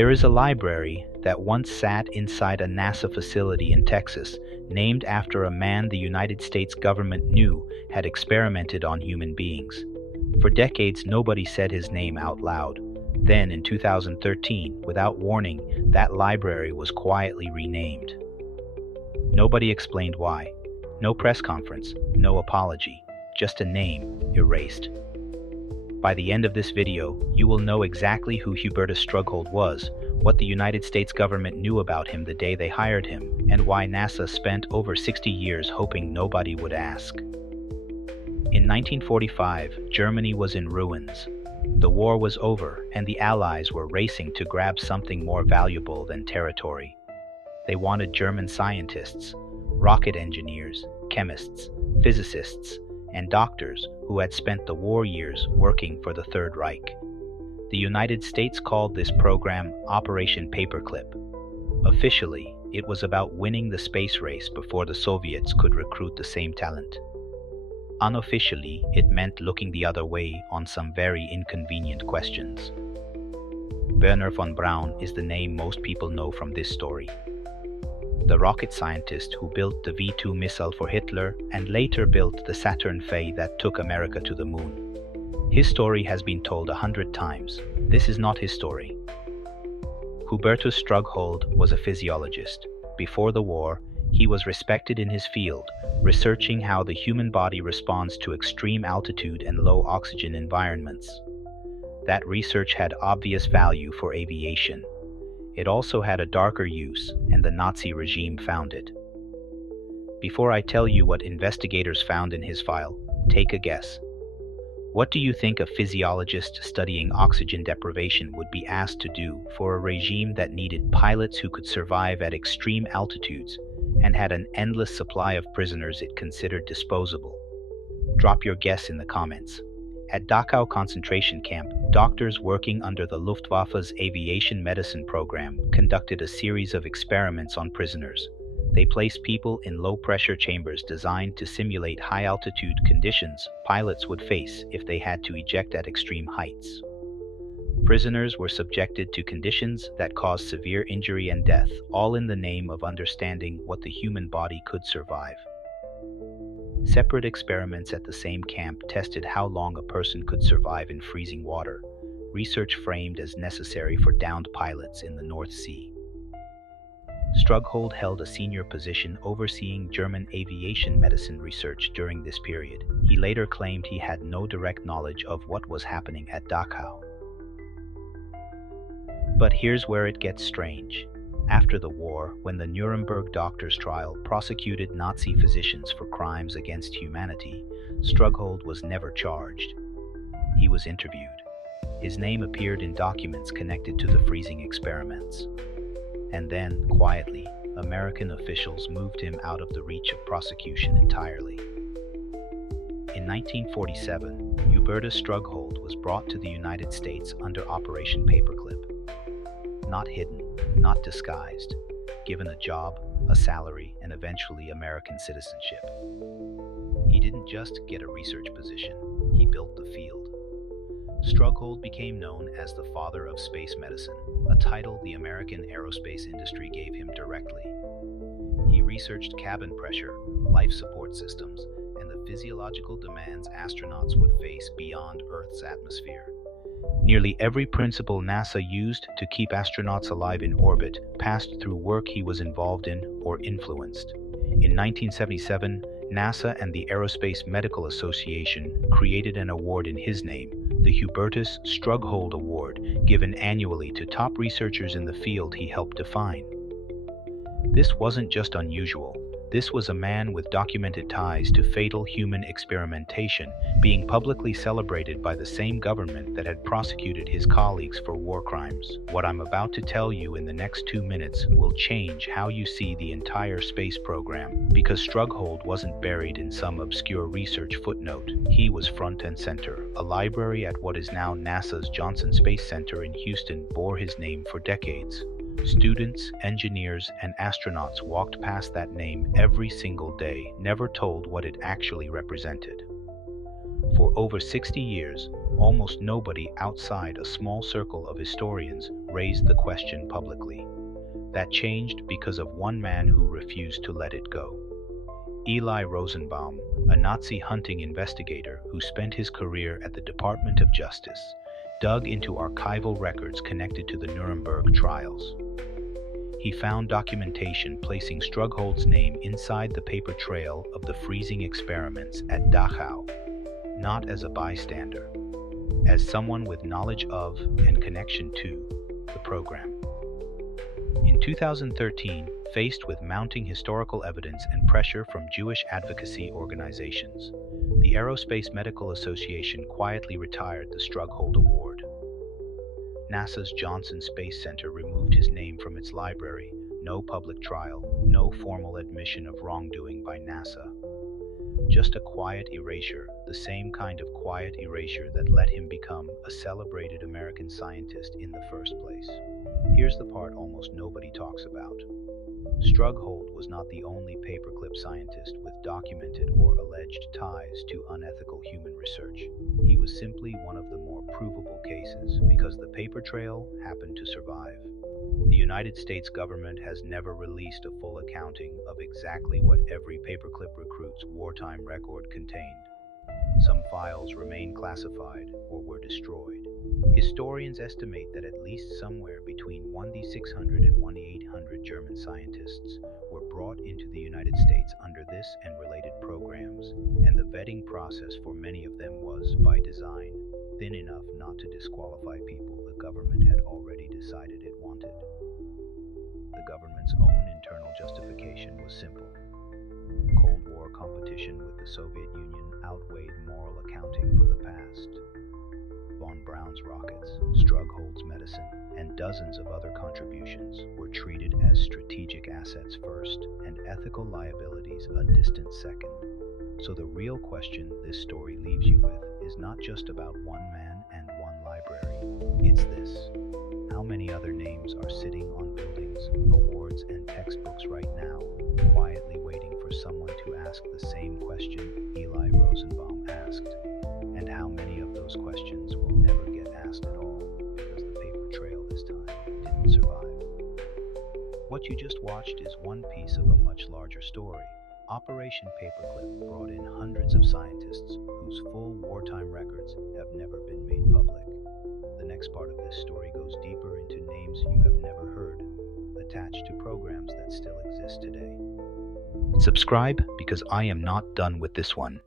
There is a library that once sat inside a NASA facility in Texas, named after a man the United States government knew had experimented on human beings. For decades, nobody said his name out loud. Then, in 2013, without warning, that library was quietly renamed. Nobody explained why. No press conference, no apology, just a name erased. By the end of this video, you will know exactly who Hubertus Strughold was, what the United States government knew about him the day they hired him, and why NASA spent over 60 years hoping nobody would ask. In 1945, Germany was in ruins. The war was over, and the Allies were racing to grab something more valuable than territory. They wanted German scientists, rocket engineers, chemists, physicists, and doctors who had spent the war years working for the Third Reich. The United States called this program Operation Paperclip. Officially, it was about winning the space race before the Soviets could recruit the same talent. Unofficially, it meant looking the other way on some very inconvenient questions. Wernher von Braun is the name most people know from this story. The rocket scientist who built the V-2 missile for Hitler and later built the Saturn V that took America to the moon. His story has been told 100 times. This is not his story. Hubertus Strughold was a physiologist. Before the war, he was respected in his field, researching how the human body responds to extreme altitude and low oxygen environments. That research had obvious value for aviation. It also had a darker use, and the Nazi regime found it. Before I tell you what investigators found in his file, take a guess. What do you think a physiologist studying oxygen deprivation would be asked to do for a regime that needed pilots who could survive at extreme altitudes and had an endless supply of prisoners it considered disposable? Drop your guess in the comments. At Dachau concentration camp, doctors working under the Luftwaffe's aviation medicine program conducted a series of experiments on prisoners. They placed people in low-pressure chambers designed to simulate high-altitude conditions pilots would face if they had to eject at extreme heights. Prisoners were subjected to conditions that caused severe injury and death, all in the name of understanding what the human body could survive. Separate experiments at the same camp tested how long a person could survive in freezing water, research framed as necessary for downed pilots in the North Sea. Strughold held a senior position overseeing German aviation medicine research during this period. He later claimed he had no direct knowledge of what was happening at Dachau. But here's where it gets strange. After the war, when the Nuremberg doctors' trial prosecuted Nazi physicians for crimes against humanity, Strughold was never charged. He was interviewed. His name appeared in documents connected to the freezing experiments. And then, quietly, American officials moved him out of the reach of prosecution entirely. In 1947, Hubertus Strughold was brought to the United States under Operation Paperclip. Not hidden, not disguised, given a job, a salary, and eventually American citizenship. He didn't just get a research position, he built the field. Strughold became known as the father of space medicine, a title the American aerospace industry gave him directly. He researched cabin pressure, life support systems, and the physiological demands astronauts would face beyond Earth's atmosphere. Nearly every principle NASA used to keep astronauts alive in orbit passed through work he was involved in or influenced. In 1977, NASA and the Aerospace Medical Association created an award in his name, the Hubertus Strughold Award, given annually to top researchers in the field he helped define. This wasn't just unusual. This was a man with documented ties to fatal human experimentation, being publicly celebrated by the same government that had prosecuted his colleagues for war crimes. What I'm about to tell you in the next 2 minutes will change how you see the entire space program, because Strughold wasn't buried in some obscure research footnote. He was front and center. A library at what is now NASA's Johnson Space Center in Houston bore his name for decades. Students, engineers, and astronauts walked past that name every single day, never told what it actually represented. For over 60 years, Almost nobody outside a small circle of historians raised the question publicly. That changed because of one man who refused to let it go. Eli Rosenbaum, a Nazi hunting investigator who spent his career at the Department of Justice, dug into archival records connected to the Nuremberg trials. He found documentation placing Strughold's name inside the paper trail of the freezing experiments at Dachau, not as a bystander, as someone with knowledge of and connection to the program. In 2013, faced with mounting historical evidence and pressure from Jewish advocacy organizations, the Aerospace Medical Association quietly retired the Strughold Award. NASA's Johnson Space Center removed his name from its library. No public trial, no formal admission of wrongdoing by NASA. Just a quiet erasure, the same kind of quiet erasure that let him become a celebrated American scientist in the first place. Here's the part almost nobody talks about. Strughold was not the only paperclip scientist with documented or alleged ties to unethical human research. He was simply one of the more provable cases because the paper trail happened to survive. The United States government has never released a full accounting of exactly what every paperclip recruit's wartime record contained. Some files remain classified or were destroyed. Historians estimate that at least somewhere between 1,600 and 1,800 German scientists were brought into the United States under this and related programs, and the vetting process for many of them was, by design, thin enough not to disqualify people the government had already decided it wanted. The government's own internal justification was simple. Cold War competition with the Soviet Union outweighed moral accounting for the past. Von Braun's rockets, Strughold's medicine, and dozens of other contributions were treated as strategic assets first and ethical liabilities a distant second. So the real question this story leaves you with is not just about one man and one library. It's this. How many other names are sitting on buildings, awards, and textbooks right now, quietly waiting for someone to ask the same question Eli Rosenbaum asked? And how many of those questions will never get asked at all because the paper trail this time didn't survive? What you just watched is one piece of a much larger story. Operation Paperclip brought in hundreds of scientists whose full wartime records have never been made public. The next part of this story goes deeper into names you have never heard, attached to programs that still exist today. Subscribe because I am not done with this one.